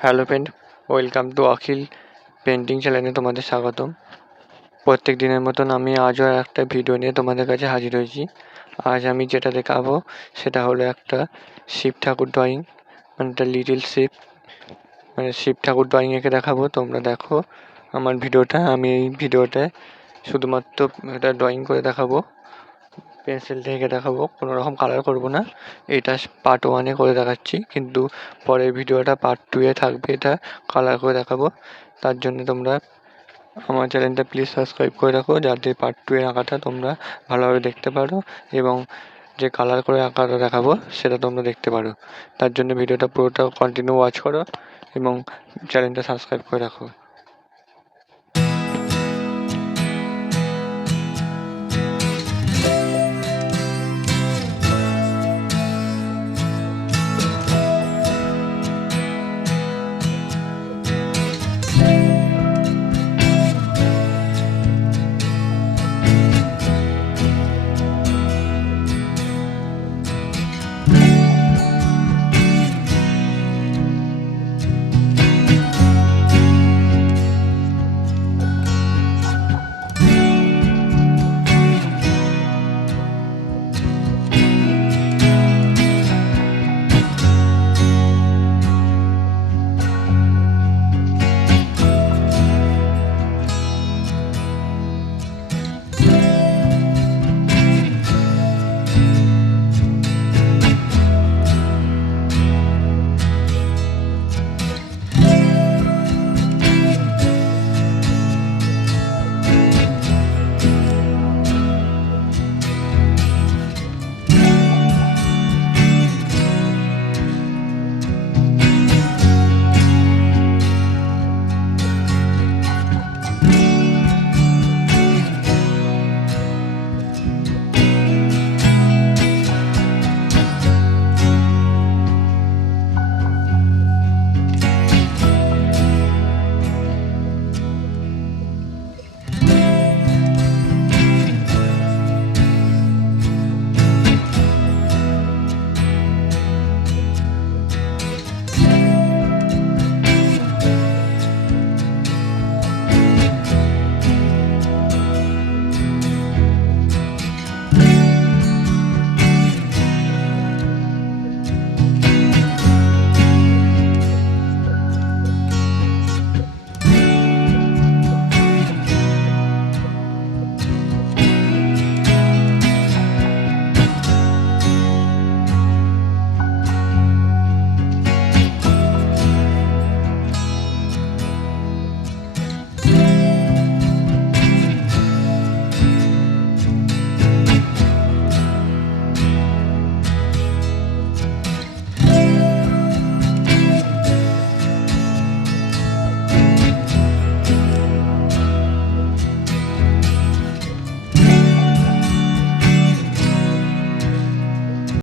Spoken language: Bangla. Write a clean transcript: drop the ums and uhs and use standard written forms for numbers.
Hello friend, welcome to Akhil painting চ্যানেলে তোমাদের স্বাগতম। প্রত্যেক দিনের মতন আমি আজও একটা ভিডিও নিয়ে তোমাদের কাছে হাজির হয়েছি। আজ আমি যেটা দেখাবো সেটা হলো একটা শিব ঠাকুর ড্রয়িং, মানে একটা লিটিল শিব, মানে শিব ঠাকুর ড্রয়িং এঁকে দেখাবো। তোমরা দেখো আমার ভিডিওটা। আমি এই ভিডিওটায় শুধুমাত্র এটা ড্রয়িং করে দেখাবো, পেন্সিল থেকে দেখাবো, কোনো রকম কালার করব না। এটা পার্ট 1-এ করে দেখাচ্ছি, কিন্তু পরের ভিডিওটা পার্ট 2-এ থাকবে, এটা কালার করে দেখাবো। তার জন্য তোমরা আমার চ্যানেলটা প্লিজ সাবস্ক্রাইব করে রাখো, যাতে পার্ট 2-এর আঁকাটা তোমরা ভালোভাবে দেখতে পারো এবং যে কালার করে আঁকাটা দেখাবো সেটা তোমরা দেখতে পারো। তার জন্য ভিডিওটা পুরোটা কন্টিনিউ ওয়াচ করো এবং চ্যানেলটা সাবস্ক্রাইব করে রাখো।